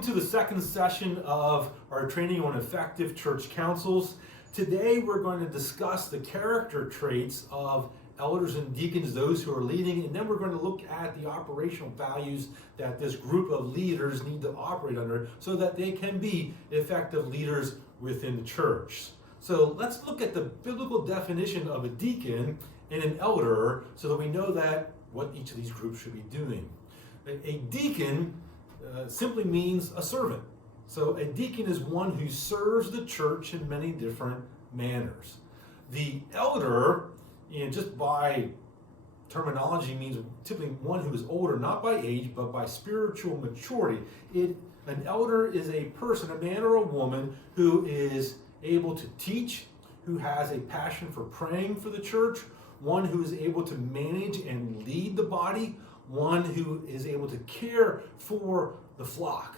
Welcome to the second session of our training on effective church councils. Today we're going to discuss the character traits of elders and deacons, those who are leading, and then we're going to look at the operational values that this group of leaders need to operate under so that they can be effective leaders within the church. So let's look at the biblical definition of a deacon and an elder so that we know that what each of these groups should be doing. A deacon simply means a servant. So a deacon is one who serves the church in many different manners. The elder, just by terminology, means typically one who is older, not by age, but by spiritual maturity. An elder is a person, a man or a woman, who is able to teach, who has a passion for praying for the church, one who is able to manage and lead the body, one who is able to care for the flock.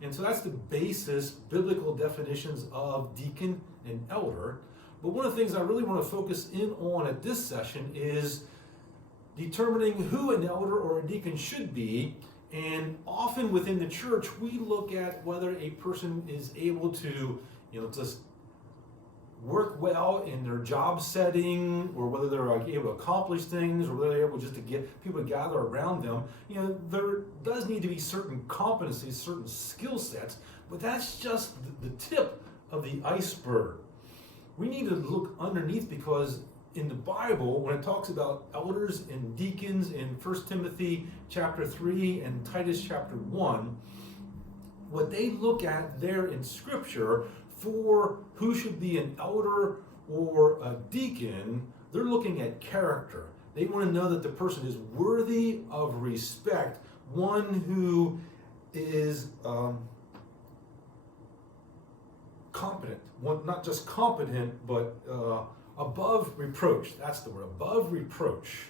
And so that's the basis, biblical definitions of deacon and elder. But one of the things I really want to focus in on at this session is determining who an elder or a deacon should be. And often within the church, we look at whether a person is able to, just work well in their job setting, or whether they're able to accomplish things, or whether they're able just to get people to gather around them. There does need to be certain competencies, certain skill sets, but that's just the tip of the iceberg. We need to look underneath, because in the Bible, when it talks about elders and deacons in 1 Timothy chapter 3 and Titus chapter 1, what they look at there in Scripture for who should be an elder or a deacon, they're looking at character. They want to know that the person is worthy of respect, one who is competent, one not just competent, but above reproach. That's the word, above reproach.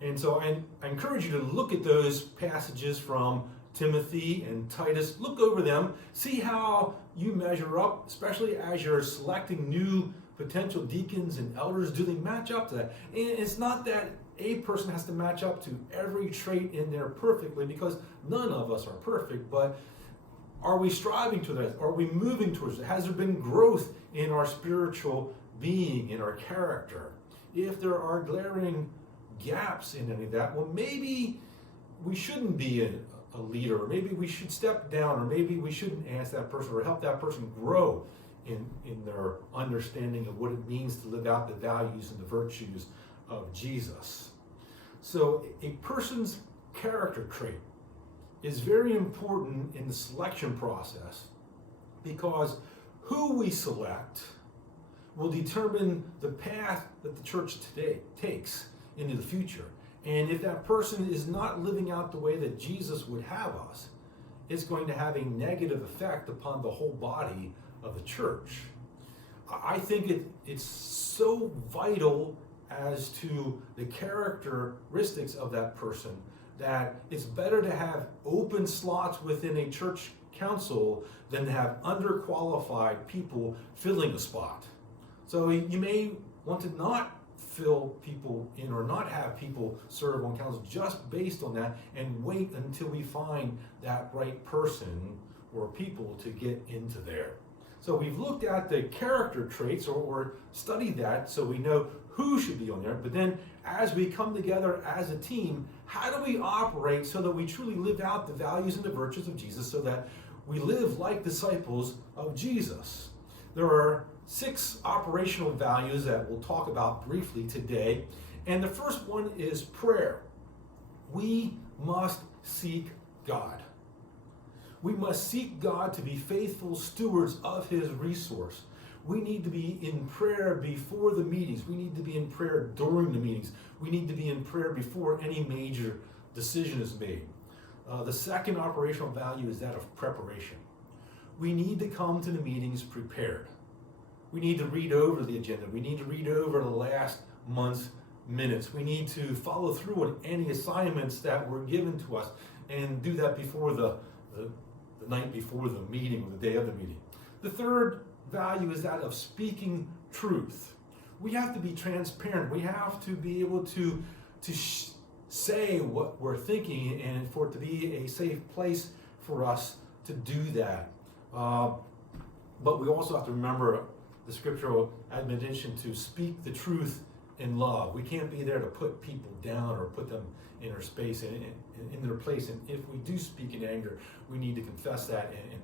And so I encourage you to look at those passages from Timothy and Titus. Look over them, see how you measure up, especially as you're selecting new potential deacons and elders. Do they match up to that? And it's not that a person has to match up to every trait in there perfectly, because none of us are perfect, but are we striving to that? Are we moving towards it? Has there been growth in our spiritual being, in our character? If there are glaring gaps in any of that, well, maybe we shouldn't be a leader, or maybe we should step down, or maybe we shouldn't ask that person or help that person grow in their understanding of what it means to live out the values and the virtues of Jesus. So a person's character trait is very important in the selection process, because who we select will determine the path that the church today takes into the future. And if that person is not living out the way that Jesus would have us, it's going to have a negative effect upon the whole body of the church. I think it's so vital as to the characteristics of that person that it's better to have open slots within a church council than to have underqualified people filling a spot. So you may want to not fill people in, or not have people serve on council just based on that, and wait until we find that right person or people to get into there. So we've looked at the character traits, or studied that, so we know who should be on there. But then as we come together as a team, how do we operate so that we truly live out the values and the virtues of Jesus, so that we live like disciples of Jesus? There are 6 operational values that we'll talk about briefly today. And the first one is prayer. We must seek God. We must seek God to be faithful stewards of His resource. We need to be in prayer before the meetings. We need to be in prayer during the meetings. We need to be in prayer before any major decision is made. The second operational value is that of preparation. We need to come to the meetings prepared. We need to read over the agenda. We need to read over the last month's minutes. We need to follow through on any assignments that were given to us, and do that before the night before the meeting, or the day of the meeting. The third value is that of speaking truth. We have to be transparent. We have to be able to say what we're thinking, and for it to be a safe place for us to do that. But we also have to remember the scriptural admonition to speak the truth in love. We can't be there to put people down or put them in their space and in their place. And if we do speak in anger, we need to confess that and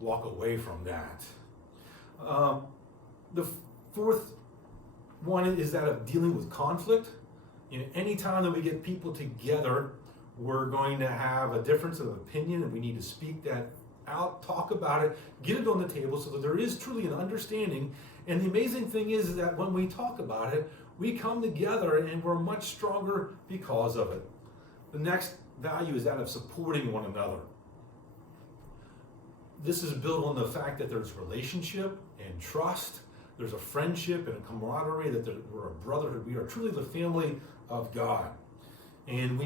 walk away from that. The fourth one is that of dealing with conflict. Anytime that we get people together, we're going to have a difference of opinion, and we need to speak that out, talk about it, get it on the table so that there is truly an understanding. And the amazing thing is that when we talk about it, we come together and we're much stronger because of it. The next value is that of supporting one another. This is built on the fact that there's relationship and trust. There's a friendship and a camaraderie, that we're a brotherhood. We are truly the family of God. And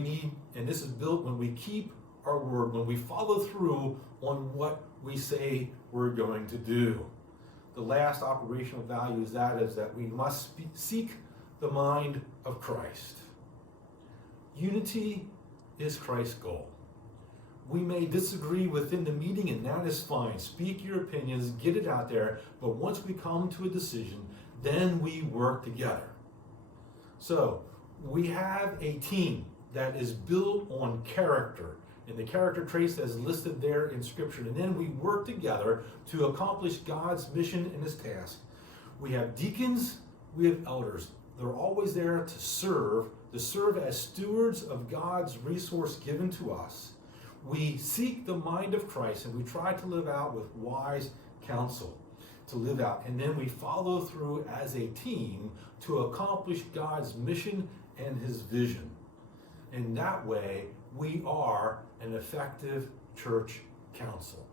this is built when we keep our word, when we follow through on what we say we're going to do. The last operational value is that we must seek the mind of Christ. Unity is Christ's goal. We may disagree within the meeting, and that is fine. Speak your opinions, get it out there, but once we come to a decision, then we work together. So, we have a team that is built on character, and the character traits as listed there in Scripture, and then we work together to accomplish God's mission and His task. We have deacons, we have elders. They're always there to serve as stewards of God's resource given to us. We seek the mind of Christ, and we try to live out with wise counsel to live out. And then we follow through as a team to accomplish God's mission and His vision. In that way, we are an effective church council.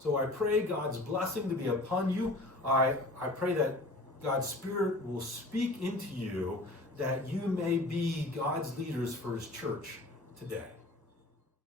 So I pray God's blessing to be upon you. I pray that God's Spirit will speak into you, that you may be God's leaders for His church today.